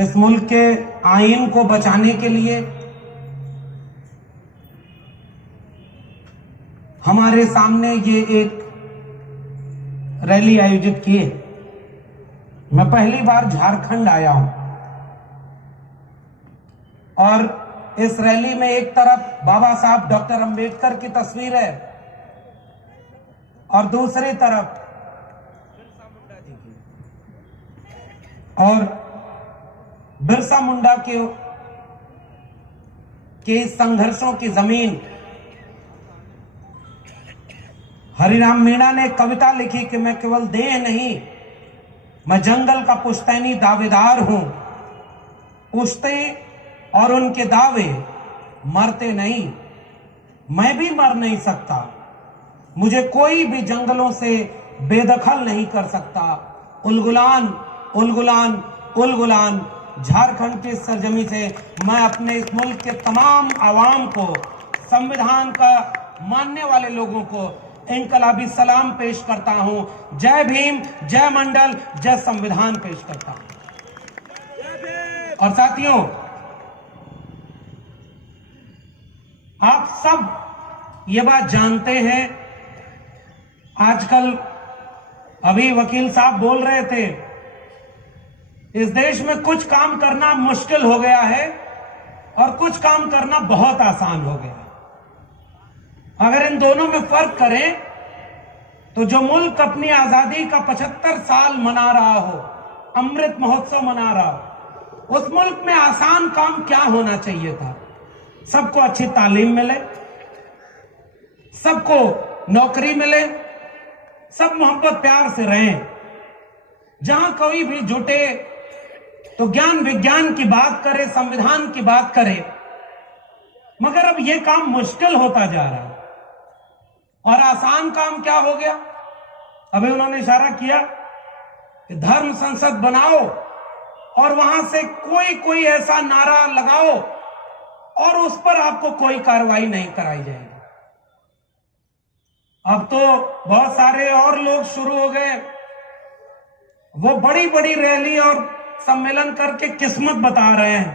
इस मुल्क के आईन को बचाने के लिए हमारे सामने ये एक रैली आयोजित की है। मैं पहली बार झारखंड आया हूं और इस रैली में एक तरफ बाबा साहब डॉक्टर अंबेडकर की तस्वीर है और दूसरी तरफ और बिरसा मुंडा के संघर्षों की जमीन। हरिराम मीणा ने कविता लिखी कि मैं केवल देह नहीं, मैं जंगल का पुश्तैनी दावेदार हूं। पुश्ते और उनके दावे मरते नहीं, मैं भी मर नहीं सकता। मुझे कोई भी जंगलों से बेदखल नहीं कर सकता। उलगुलान उलगुलान उलगुलान। झारखंड की सरजमी से मैं अपने इस मुल्क के तमाम आवाम को, संविधान का मानने वाले लोगों को इनकलाबी सलाम पेश करता हूं। जय भीम, जय मंडल, जय संविधान पेश करता हूं। और साथियों, आप सब ये बात जानते हैं, आजकल अभी वकील साहब बोल रहे थे, इस देश में कुछ काम करना मुश्किल हो गया है और कुछ काम करना बहुत आसान हो गया है। अगर इन दोनों में फर्क करें तो जो मुल्क अपनी आजादी का 75 साल मना रहा हो, अमृत महोत्सव मना रहा हो, उस मुल्क में आसान काम क्या होना चाहिए था? सबको अच्छी तालीम मिले, सबको नौकरी मिले, सब मोहब्बत प्यार से रहें। जहां कोई भी जुटे तो ज्ञान विज्ञान की बात करे, संविधान की बात करे। मगर अब यह काम मुश्किल होता जा रहा है। और आसान काम क्या हो गया? अभी उन्होंने इशारा किया कि धर्म संसद बनाओ और वहां से कोई ऐसा नारा लगाओ और उस पर आपको कोई कार्रवाई नहीं कराई जाएगी। अब तो बहुत सारे और लोग शुरू हो गए, वो बड़ी बड़ी रैली और सम्मेलन करके किस्मत बता रहे हैं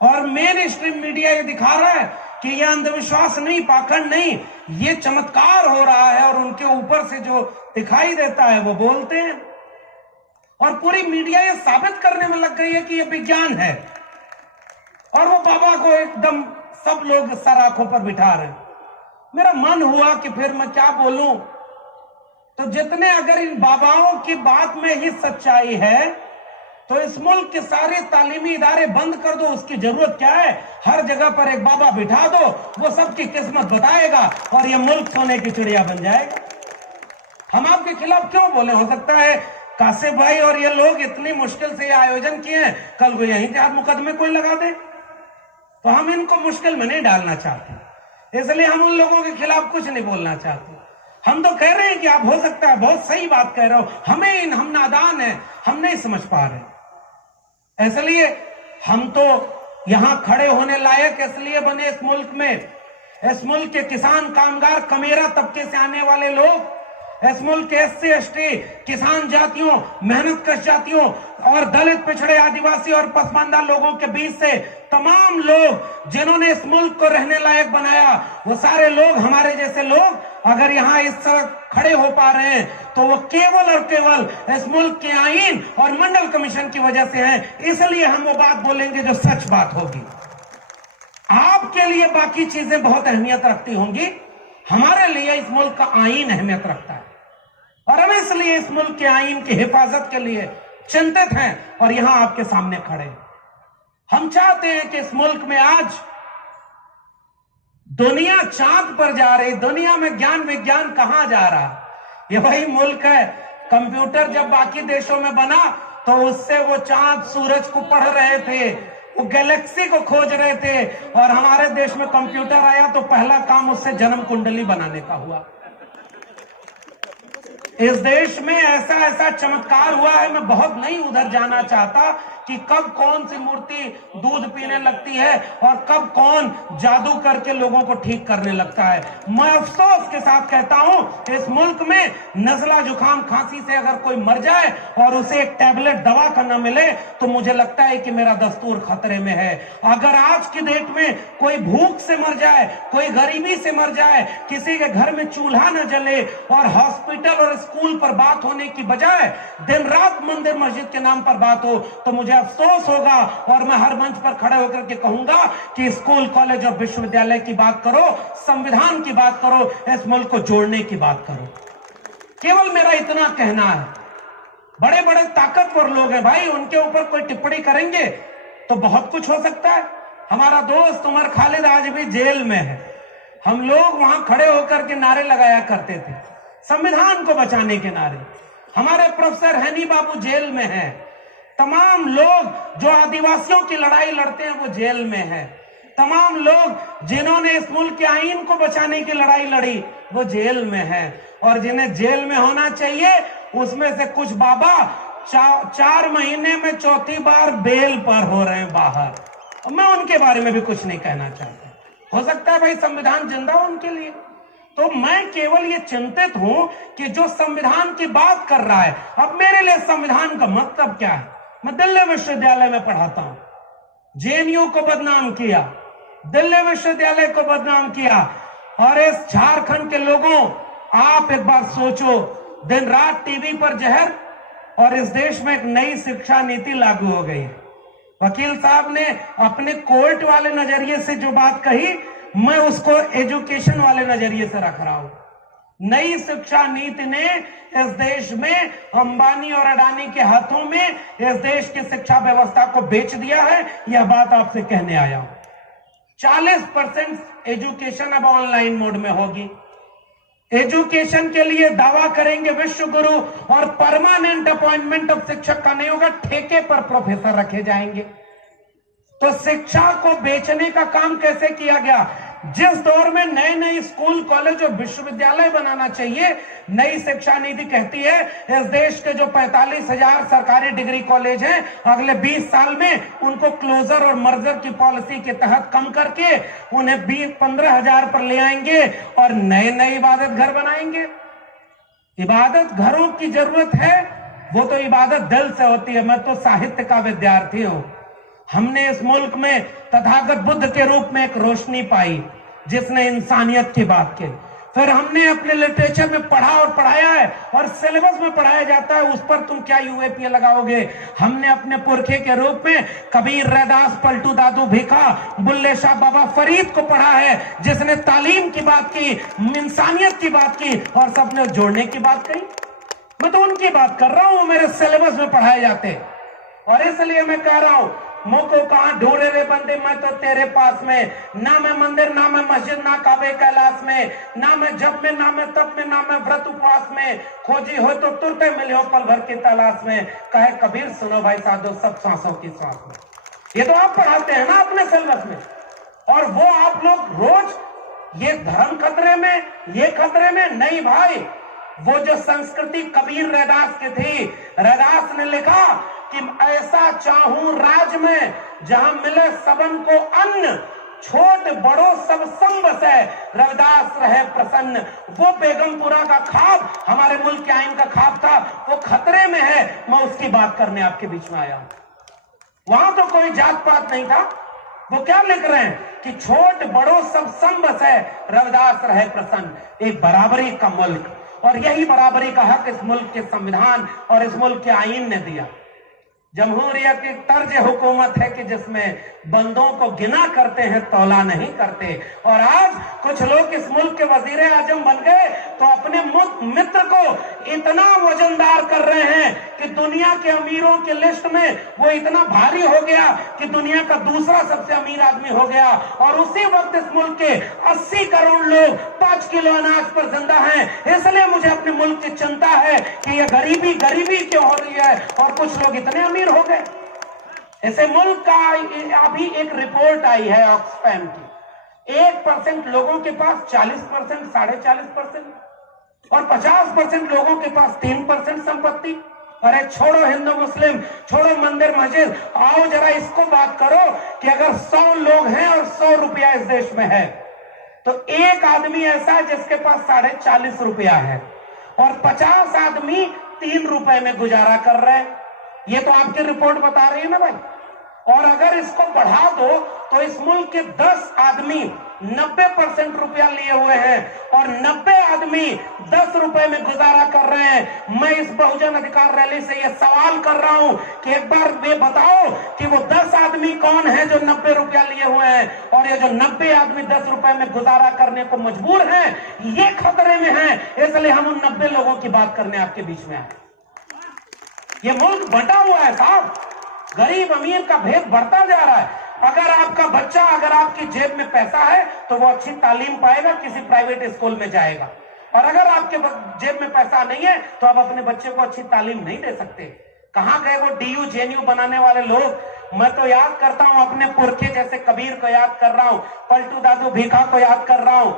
और मेन स्ट्रीम मीडिया ये दिखा रहा है कि ये अंधविश्वास नहीं, पाखंड नहीं, ये चमत्कार हो रहा है। और उनके ऊपर से जो दिखाई देता है वो बोलते हैं और पूरी मीडिया ये साबित करने में लग गई है कि ये विज्ञान है। और वो बाबा को एकदम सब लोग सर आंखों पर बिठा रहे हैं। मेरा मन हुआ कि फिर मैं क्या बोलूं, तो जितने अगर इन बाबाओं की बात में ही सच्चाई है तो इस मुल्क के सारे तालीमी इदारे बंद कर दो। उसकी जरूरत क्या है? हर जगह पर एक बाबा बिठा दो, वो सबकी किस्मत बताएगा और ये मुल्क सोने की चिड़िया बन जाएगा। हम आपके खिलाफ क्यों बोले? हो सकता है कासिफ भाई और ये लोग इतनी मुश्किल से ये आयोजन किए हैं, कल को यहीं के हाथ मुकदमे कोई लगा दे, तो हम इनको मुश्किल में नहीं डालना चाहते, इसलिए हम उन लोगों के खिलाफ कुछ नहीं बोलना चाहते। हम तो कह रहे हैं कि आप हो सकता है बहुत सही बात कह रहे हो, हम नादान हैं, हम नहीं समझ पा रहे। इसलिए हम तो यहां खड़े होने लायक इसलिए बने इस मुल्क में। इस मुल्क के किसान, कामगार, कमेरा तबके से आने वाले लोग, इस मुल्क के एससी एसटी, किसान जातियों, मेहनत कश जातियों और दलित, पिछड़े, आदिवासी और पसमानदा लोगों के बीच से तमाम लोग जिन्होंने इस मुल्क को रहने लायक बनाया, वो सारे लोग, हमारे जैसे लोग अगर यहां इस तरह खड़े हो पा रहे हैं तो वो केवल और केवल इस मुल्क के आईन और मंडल कमीशन की वजह से है। इसलिए हम वो बात बोलेंगे जो सच बात होगी। आपके लिए बाकी चीजें बहुत अहमियत रखती होंगी, हमारे लिए इस मुल्क का आईन अहमियत रखता है और हम इसलिए इस मुल्क के आईन की हिफाजत के लिए चिंतित हैं और यहां आपके सामने खड़े हैं। हम चाहते हैं कि इस मुल्क में आज दुनिया चांद पर जा रही, दुनिया में ज्ञान विज्ञान कहां जा रहा? ये वही मुल्क है। कंप्यूटर जब बाकी देशों में बना तो उससे वो चांद सूरज को पढ़ रहे थे, वो गैलेक्सी को खोज रहे थे, और हमारे देश में कंप्यूटर आया तो पहला काम उससे जन्म कुंडली बनाने का हुआ। इस देश में ऐसा ऐसा चमत्कार हुआ है, मैं बहुत नहीं उधर जाना चाहता कि कब कौन सी मूर्ति दूध पीने लगती है और कब कौन जादू करके लोगों को ठीक करने लगता है। मैं अफसोस के साथ कहता हूं, इस मुल्क में नजला जुकाम खांसी से अगर कोई मर जाए और उसे एक टैबलेट दवा का न मिले तो मुझे लगता है कि मेरा दस्तूर खतरे में है। अगर आज की डेट में कोई भूख से मर जाए, कोई गरीबी से मर जाए, किसी के घर में चूल्हा न जले और हॉस्पिटल और स्कूल पर बात होने की बजाय दिन रात मंदिर मस्जिद के नाम पर बात हो, तो मुझे अफसोस होगा और मैं हर मंच पर खड़े होकर के कहूंगा कि स्कूल, कॉलेज और विश्वविद्यालय की बात करो, संविधान की बात करो, इस मुल्क को जोड़ने की बात करो। केवल मेरा इतना कहना है। बड़े बड़े ताकतवर लोग हैं भाई, उनके ऊपर कोई टिप्पणी करेंगे तो बहुत कुछ हो सकता है। हमारा दोस्त उमर खालिद आज भी जेल में है। हम लोग वहां खड़े होकर के नारे लगाया करते थे, संविधान को बचाने के नारे। हमारे प्रोफेसर हैनी बाबू जेल में हैं। तमाम लोग जो आदिवासियों की लड़ाई लड़ते हैं वो जेल में हैं। तमाम लोग जिन्होंने इस मुल्क के आईन को बचाने की लड़ाई लड़ी वो जेल में हैं। और जिन्हें जेल में होना चाहिए उसमें से कुछ बाबा 4 महीने में चौथी बार बेल पर हो रहे हैं बाहर। मैं उनके बारे में भी कुछ नहीं कहना चाहता। हो सकता है भाई संविधान जिंदा हो उनके लिए। तो मैं केवल ये चिंतित हूं कि जो संविधान की बात कर रहा है, अब मेरे लिए संविधान का मतलब क्या है। मैं दिल्ली विश्वविद्यालय में पढ़ाता हूं, जेएनयू को बदनाम किया, दिल्ली विश्वविद्यालय को बदनाम किया। और इस झारखंड के लोगों, आप एक बार सोचो, दिन रात टीवी पर जहर, और इस देश में एक नई शिक्षा नीति लागू हो गई है। वकील साहब ने अपने कोर्ट वाले नजरिए से जो बात कही, मैं उसको एजुकेशन वाले नजरिए से रख रहा हूं। नई शिक्षा नीति ने इस देश में अंबानी और अडानी के हाथों में इस देश की शिक्षा व्यवस्था को बेच दिया है। यह बात आपसे कहने आया हूं। 40% एजुकेशन अब ऑनलाइन मोड में होगी। एजुकेशन के लिए दावा करेंगे विश्व गुरु, और परमानेंट अपॉइंटमेंट ऑफ शिक्षक का नहीं होगा, ठेके पर प्रोफेसर रखे जाएंगे। तो शिक्षा को बेचने का काम कैसे किया गया। जिस दौर में नए नए स्कूल, कॉलेज और विश्वविद्यालय बनाना चाहिए, नई शिक्षा नीति कहती है इस देश के जो 45,000 सरकारी डिग्री कॉलेज हैं, अगले 20 साल में उनको क्लोजर और मर्जर की पॉलिसी के तहत कम करके उन्हें 15,000 पर ले आएंगे और नए नए इबादत घर बनाएंगे। इबादत घरों की जरूरत है, वो तो इबादत दिल से होती है। मैं तो साहित्य का विद्यार्थी हूं। हमने इस मुल्क में तथागत बुद्ध के रूप में एक रोशनी पाई जिसने इंसानियत की बात की। फिर हमने अपने लिटरेचर में पढ़ा और पढ़ाया है, और सिलेबस में पढ़ाया जाता है, उस पर तुम क्या यूएपीए लगाओगे। हमने अपने पुरखे के रूप में कबीर, रैदास, पलटू दादू भिखा, बुल्ले शाह, बाबा फरीद को पढ़ा है, जिसने तालीम की बात की, इंसानियत की बात की, और सबने जोड़ने की बात कही। मैं तो उनकी बात कर रहा हूं, मेरे सिलेबस में पढ़ाए जाते। और इसलिए मैं कह रहा हूं, मुझको कहां ढूंढे रे बंदे, मैं तो तेरे पास में। ना मैं मंदिर, ना मैं मस्जिद, ना काबे कैलाश में, ना मैं जब में, ना मैं तब में, ना मैं व्रत उपवास में। खोजी हो तो तुरते मिले हो पल भर की तलाश में। कहे कबीर सुनो भाई साधो, सब सांसों की सांस में। ये तो आप पढ़ाते हैं ना अपने सिलेबस में, और वो आप लोग रोज ये धर्म खतरे में, ये खतरे में नहीं भाई। वो जो संस्कृति कबीर रैदास की थी, रैदास ने लिखा कि ऐसा चाहूं राज में जहां मिले सबन को अन्न, छोट बड़ो सब संबस है, रविदास रहे प्रसन्न। वो बेगमपुरा का ख्वाब, हमारे मुल्क के आइन का ख्वाब था, वो खतरे में है। मैं उसकी बात करने आपके बीच में आया हूं। वहां तो कोई जात पात नहीं था। वो क्या लिख रहे हैं कि छोट बड़ो सब संबस है, रविदास रहे प्रसन्न। एक बराबरी का मुल्क, और यही बराबरी का हक इस मुल्क के संविधान और इस मुल्क के आईन ने दिया। जमहूरियत की तर्ज हुकूमत है कि जिसमें बंदों को गिना करते हैं, तौला नहीं करते। और आज कुछ लोग इस मुल्क के वजीर आजम बन गए तो अपने मित्र को इतना वजनदार कर रहे हैं कि दुनिया के अमीरों की लिस्ट में वो इतना भारी हो गया कि दुनिया का दूसरा सबसे अमीर आदमी हो गया। और उसी वक्त इस मुल्क के 80 करोड़ लोग 5 किलो अनाज पर जिंदा हैं। इसलिए मुझे अपने मुल्क की चिंता है कि यह गरीबी क्यों हो रही है, और कुछ लोग इतने अमीर हो गए। ऐसे मुल्क का अभी एक रिपोर्ट आई है ऑक्सफैम की, 1% लोगों के पास 40%, 40.5%, और 50% लोगों के पास 3% संपत्ति। अरे छोड़ो हिंदू मुस्लिम, छोड़ो मंदिर मस्जिद, आओ जरा इसको बात करो कि अगर 100 लोग हैं और 100 रुपया इस देश में है, तो एक आदमी ऐसा है जिसके पास 40.5 रुपया है और 50 आदमी 3 रुपए में गुजारा कर रहे हैं। ये तो आपकी रिपोर्ट बता रही है ना भाई। और अगर इसको बढ़ा दो तो इस मुल्क के 10 आदमी 90% रुपया लिए हुए हैं और 90 आदमी 10 रुपए में गुजारा कर रहे हैं। मैं इस बहुजन अधिकार रैली से यह सवाल कर रहा हूं कि एक बार वे बताओ कि वो 10 आदमी कौन है जो 90 रुपया लिए हुए हैं, और ये जो 90 आदमी 10 रुपए में गुजारा करने को मजबूर हैं, ये खतरे में हैं। इसलिए हम उन 90 लोगों की बात करने आपके बीच में आए। ये मुल्क बंटा हुआ है साहब, गरीब अमीर का भेद बढ़ता जा रहा है। अगर आपका बच्चा, अगर आपकी जेब में पैसा है तो वो अच्छी तालीम पाएगा, किसी प्राइवेट स्कूल में जाएगा, और अगर आपके जेब में पैसा नहीं है तो आप अपने बच्चे को अच्छी तालीम नहीं दे सकते। कहां गए वो डीयू जेएनयू बनाने वाले लोग? मैं तो याद करता हूं अपने पुरखे जैसे कबीर को याद कर रहा हूं, पलटू दादू भीखा को याद कर रहा हूं,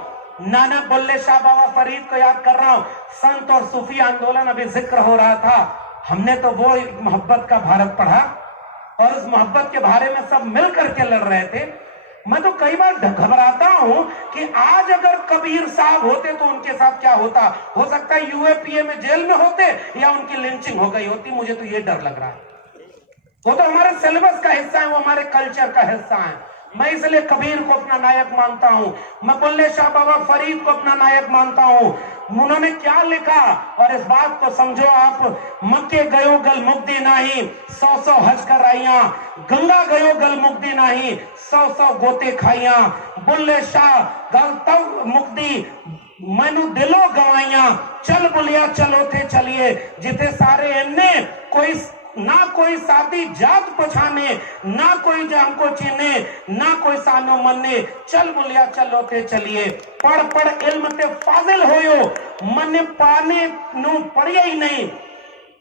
नाना बुल्ले शाह बाबा फरीद को याद कर रहा हूं। संत और सूफी आंदोलन अभी जिक्र हो रहा था, हमने तो वो मोहब्बत का भारत पढ़ा और उस मोहब्बत के बारे में सब मिल करके लड़ रहे थे। मैं तो कई बार घबराता हूं कि आज अगर कबीर साहब होते तो उनके साथ क्या होता। हो सकता है यूएपीए में जेल में होते या उनकी लिंचिंग हो गई होती, मुझे तो ये डर लग रहा है। वो तो हमारे सिलेबस का हिस्सा है, वो हमारे कल्चर का हिस्सा है। मैं इसलिए कबीर को अपना नायक मानता हूं, मैं बुल्ले शाह बाबा फरीद को अपना नायक मानता हूं। उन्होंने क्या लिखा, और इस बात को समझो आप। मक्के गयो गल मुक्ति नहीं, 100 हज कर आइया, गंगा गयो गल मुक्ति नहीं, 100 गोते खाइया, बुल्ले शाह गल तब मुक्ति मैनू दिलो गवाइया, चल बुलिया चलो थे चलिए, जिथे सारे इन्ने कोई ना कोई सादी जात पछाने, ना कोई जान को चीने, ना कोई सानो मन्ने, चल बुलिया चलो थे चलिए, पढ़ पढ़ इल्म ते फाजिल होयो, मन पाने नु पढ़िया ही नहीं,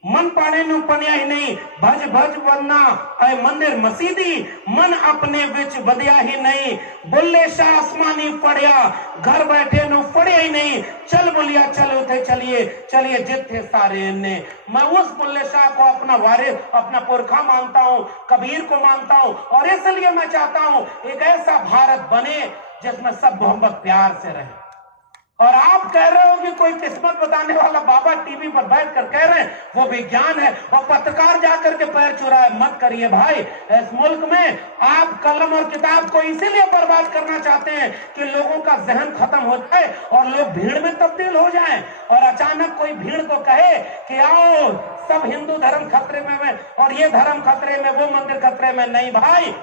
मन पाने नु पढ़िया ही नहीं, भज भज वरना ऐ मंदिर मसीदी, मन अपने विच बदिया ही नहीं, बुल्ले शाह आसमानी पढ़िया, घर बैठे नु पढ़िया ही नहीं, चल बुलिया चलो थे चलिए, चलिए जिथे सारे ने। मैं उस बुल्ले शाह को अपना वारिस, अपना पुरखा मानता हूं, कबीर को मानता हूं, और इसलिए मैं चाहता हूं एक ऐसा भारत बने जिसमें सब मोहब्बत प्यार से रहे। और आप कह रहे हो कि कोई किस्मत बताने वाला बाबा टीवी पर बैठ कर कह रहे हैं वो विज्ञान है, और पत्रकार जाकर के पैर चुराए। मत करिए भाई। इस मुल्क में आप कलम और किताब को इसीलिए बर्बाद करना चाहते हैं कि लोगों का जहन खत्म हो जाए और लोग भीड़ में तब्दील हो जाएं, और अचानक कोई भीड़ को कहे कि आओ सब हिंदू धर्म खतरे में और ये धर्म खतरे में, वो मंदिर खतरे में। नहीं भाई,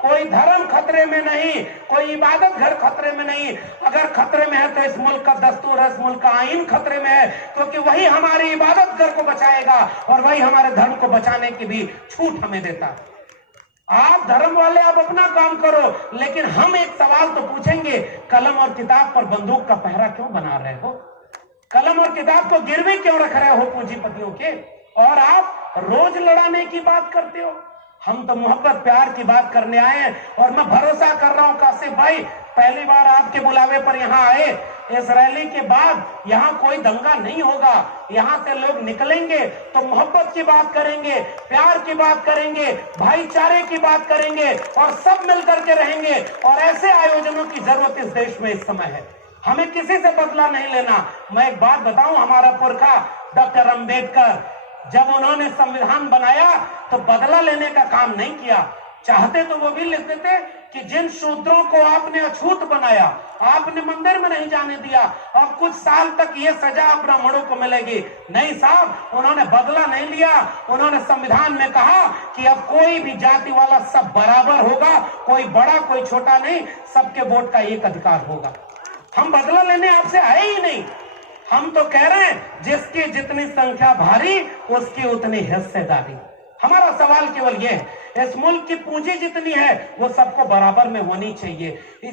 कोई धर्म खतरे में नहीं, कोई इबादत घर खतरे में नहीं। अगर खतरे में है तो इस मुल्क का दस्तूर, इस मुल्क का आईन खतरे में है, क्योंकि वही हमारी इबादत घर को बचाएगा और वही हमारे धर्म को बचाने की भी छूट हमें देता है। आप धर्म वाले आप अपना काम करो, लेकिन हम एक सवाल तो पूछेंगे, कलम और किताब पर बंदूक का पहरा क्यों बना रहे हो? कलम और किताब को गिरवी क्यों रख रहे हो पूंजीपतियों के? और आप रोज लड़ाने की बात करते हो। हम तो मोहब्बत प्यार की बात करने आए हैं, और मैं भरोसा कर रहा हूं कासिफ भाई, पहली बार आपके बुलावे पर यहाँ आए, इस रैली के बाद यहाँ कोई दंगा नहीं होगा। यहाँ से लोग निकलेंगे तो मोहब्बत की बात करेंगे, प्यार की बात करेंगे, भाईचारे की बात करेंगे, और सब मिलकर के रहेंगे। और ऐसे आयोजनों की जरूरत इस देश में इस समय है। हमें किसी से बदला नहीं लेना। मैं एक बात बताऊं, हमारा पुरखा डॉक्टर अंबेडकर, जब उन्होंने संविधान बनाया तो बदला लेने का काम नहीं किया। चाहते तो वो भी लिख देते कि जिन शूद्रों को आपने अछूत बनाया, आपने मंदिर में नहीं जाने दिया, अब कुछ साल तक ये सजा ब्राह्मणों को मिलेगी। नहीं साहब, उन्होंने बदला नहीं लिया। उन्होंने संविधान में कहा कि अब कोई भी जाति वाला सब बराबर होगा, कोई बड़ा कोई छोटा नहीं, सबके वोट का एक अधिकार होगा। हम बदला लेने आपसे आए ही नहीं। हम तो कह रहे हैं जिसकी जितनी संख्या भारी उसकी उतनी हिस्सेदारी। हमारा सवाल केवल ये है, इस मुल्क की पूंजी जितनी है वो सबको बराबर में होनी चाहिए।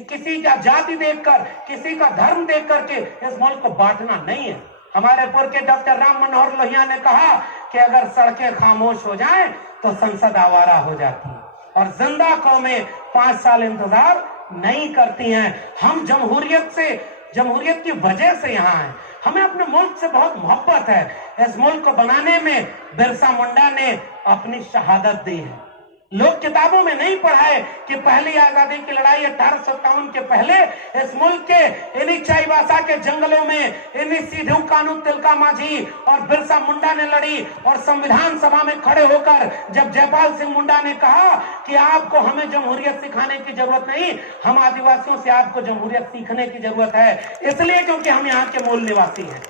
किसी का जाति देखकर, किसी का धर्म देख करके इस मुल्क को बांटना नहीं है। हमारे पूर्व के डॉक्टर राम मनोहर लोहिया ने कहा कि अगर सड़कें खामोश हो जाएं तो संसद आवारा हो जाती है, और जिंदा कौमें 5 साल इंतजार नहीं करती हैं। हम जमहूरियत की वजह से यहाँ हैं। हमें अपने मुल्क से बहुत मोहब्बत है। इस मुल्क को बनाने में बिरसा मुंडा ने अपनी शहादत दी है। लोग किताबों में नहीं पढ़ा है कि पहली आजादी की लड़ाई 1857 के पहले इस मुल्क के इन्हीं चाईबासा के जंगलों में इन्हीं सीधू कानू तिलका माझी और बिरसा मुंडा ने लड़ी। और संविधान सभा में खड़े होकर जब जयपाल सिंह मुंडा ने कहा कि आपको हमें जमहूरियत सिखाने की जरूरत नहीं, हम आदिवासियों से आपको जमहूरियत सीखने की जरूरत है, इसलिए क्योंकि हम यहाँ के मूल निवासी हैं।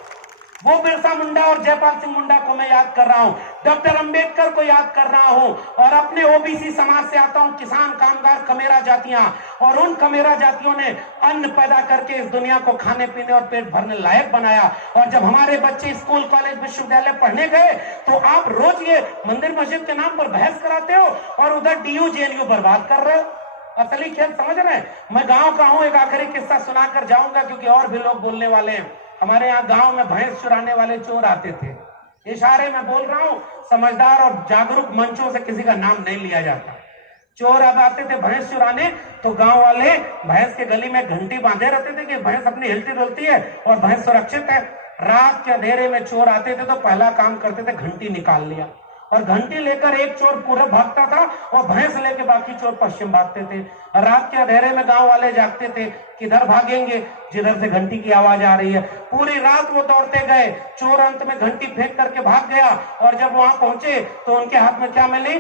वो बिरसा मुंडा और जयपाल सिंह मुंडा को मैं याद कर रहा हूं, डॉक्टर अंबेडकर को याद कर रहा हूं, और अपने ओबीसी समाज से आता हूं, किसान कामगार कमेरा जातियां, और उन कमेरा जातियों ने अन्न पैदा करके इस दुनिया को खाने पीने और पेट भरने लायक बनाया। और जब हमारे बच्चे स्कूल कॉलेज विश्वविद्यालय पढ़ने गए तो आप रोज ये मंदिर मस्जिद के नाम पर बहस कराते हो और उधर डीयू जेएनयू बर्बाद कर रहे हो। असली खेल समझ रहे हैं। मैं गांव का हूं, एक आखिरी किस्सा सुनाकर जाऊंगा क्योंकि और भी लोग बोलने वाले हैं। हमारे यहाँ गांव में भैंस चुराने वाले चोर आते थे। इशारे में बोल रहा हूं, समझदार और जागरूक मंचों से किसी का नाम नहीं लिया जाता। चोर अब आते थे भैंस चुराने, तो गांव वाले भैंस के गली में घंटी बांधे रहते थे कि भैंस अपनी हिलती डुलती है और भैंस सुरक्षित है। रात के अंधेरे में चोर आते थे तो पहला काम करते थे घंटी निकाल लिया, और घंटी लेकर एक चोर पूरब भागता था और भैंस लेके बाकी चोर पश्चिम भागते थे। रात के अंधेरे में गांव वाले जागते थे, किधर भागेंगे, जिधर से घंटी की आवाज आ रही है। पूरी रात वो दौड़ते गए, चोर अंत में घंटी फेंक करके भाग गया, और जब वहां पहुंचे तो उनके हाथ में क्या मिली?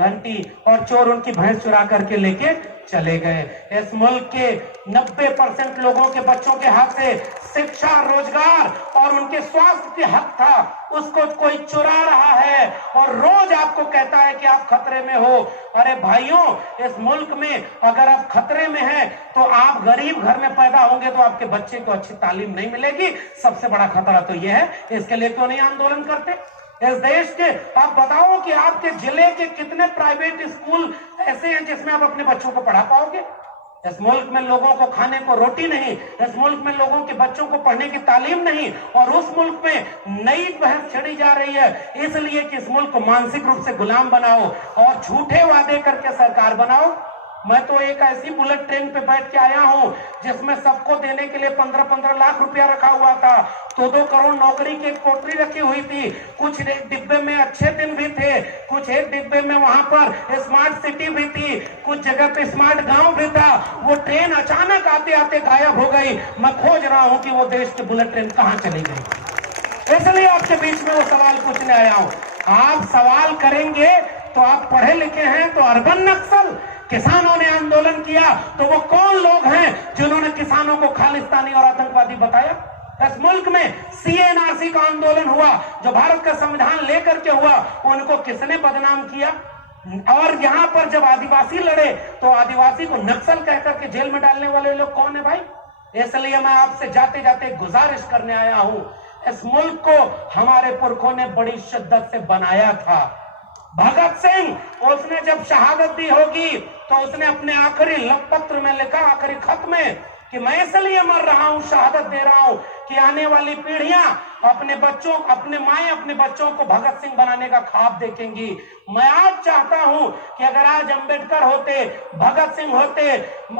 घंटी, और चोर उनकी भैंस चुरा करके लेके चले गए। इस मुल्क के 90% लोगों के बच्चों के हाथ से शिक्षा, रोजगार और उनके स्वास्थ्य के हक था, उसको कोई चुरा रहा है और रोज आपको कहता है कि आप खतरे में हो। अरे भाइयों, इस मुल्क में अगर आप खतरे में हैं तो आप गरीब घर में पैदा होंगे तो आपके बच्चे को अच्छी तालीम नहीं मिलेगी। सबसे बड़ा खतरा तो यह है, इसके लिए क्यों नहीं आंदोलन करते? इस देश के आप बताओ कि आपके जिले के कितने प्राइवेट स्कूल ऐसे हैं जिसमें आप अपने बच्चों को पढ़ा पाओगे? इस मुल्क में लोगों को खाने को रोटी नहीं, इस मुल्क में लोगों के बच्चों को पढ़ने की तालीम नहीं, और उस मुल्क में नई बहस छेड़ी जा रही है इसलिए कि इस मुल्क को मानसिक रूप से गुलाम बनाओ और झूठे वादे करके सरकार बनाओ। मैं तो एक ऐसी बुलेट ट्रेन पे बैठ के आया हूं जिसमें सबको देने के लिए 15-15 लाख रुपया रखा हुआ था, 2-2 करोड़ नौकरी की कोठरी रखी हुई थी। कुछ डिब्बे में अच्छे दिन भी थे, कुछ एक डिब्बे में वहां पर स्मार्ट सिटी भी थी, कुछ जगह पे स्मार्ट गांव भी था। वो ट्रेन अचानक आते आते गायब हो गई। मैं खोज रहा हूं कि वो देश की बुलेट ट्रेन कहां चली गई। इसलिए आपके बीच में वो सवाल पूछने आया हूं। आप सवाल करेंगे तो आप पढ़े लिखे हैं तो अर्बन नक्सल, किसानों ने आंदोलन किया तो वो कौन लोग हैं जिन्होंने किसानों को खालिस्तानी और आतंकवादी बताया? इस मुल्क में सीएनआरसी का आंदोलन हुआ जो भारत का संविधान लेकर के हुआ, उनको किसने बदनाम किया? और यहाँ पर जब आदिवासी लड़े तो आदिवासी को नक्सल कहकर के जेल में डालने वाले लोग कौन है भाई? इसलिए मैं आपसे जाते जाते गुजारिश करने आया हूं, इस मुल्क को हमारे पुरखों ने बड़ी शिद्दत से बनाया था। भगत सिंह, उसने जब शहादत दी होगी तो उसने अपने आखिरी पत्र में लिखा, आखिरी खत में, कि मैं इसलिए मर रहा हूं, शहादत दे रहा हूं कि आने वाली पीढ़ियां अपने बच्चों, अपने माएं अपने बच्चों को भगत सिंह बनाने का ख्वाब देखेंगी। मैं आज चाहता हूं कि अगर आज अंबेडकर होते, भगत सिंह होते,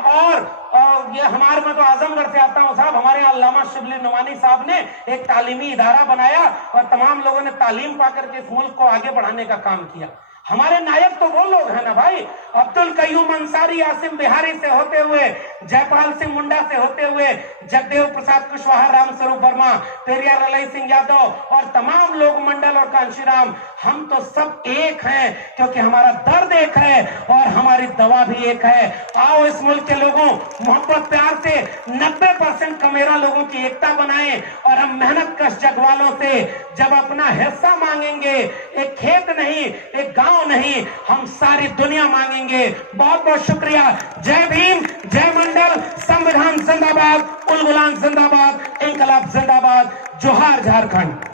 और ये हमारे, मैं तो आजमगढ़ से आता हूं साहब, हमारे यहाँ अल्लामा शिबली नुमानी साहब ने एक तालीमी इदारा बनाया और तमाम लोगों ने तालीम पाकर के इस मुल्क को आगे बढ़ाने का काम किया। हमारे नायक तो वो लोग हैं ना भाई, अब्दुल कयूम अंसारी, आसिम बिहारी से होते हुए, जयपाल सिंह मुंडा से होते हुए, जगदेव प्रसाद कुशवाहा, रामस्वरूप वर्मा, पेरियार रलाई सिंह यादव और तमाम लोग मंडल और कांशीराम, हम तो सब एक हैं क्योंकि हमारा दर्द एक है और हमारी दवा भी एक है। आओ इस मुल्क के लोगों, मोहब्बत प्यार से 90% कमेरा लोगों की एकता बनाएं और हम मेहनत कश जगवालों से जब अपना हिस्सा मांगेंगे, एक खेत नहीं, एक गांव नहीं, हम सारी दुनिया मांगेंगे। बहुत बहुत शुक्रिया। जय भीम, जय मंडल, संविधान जिंदाबाद, उल गुलाम जिंदाबाद, इंकलाब जिंदाबाद, जोहार झारखंड।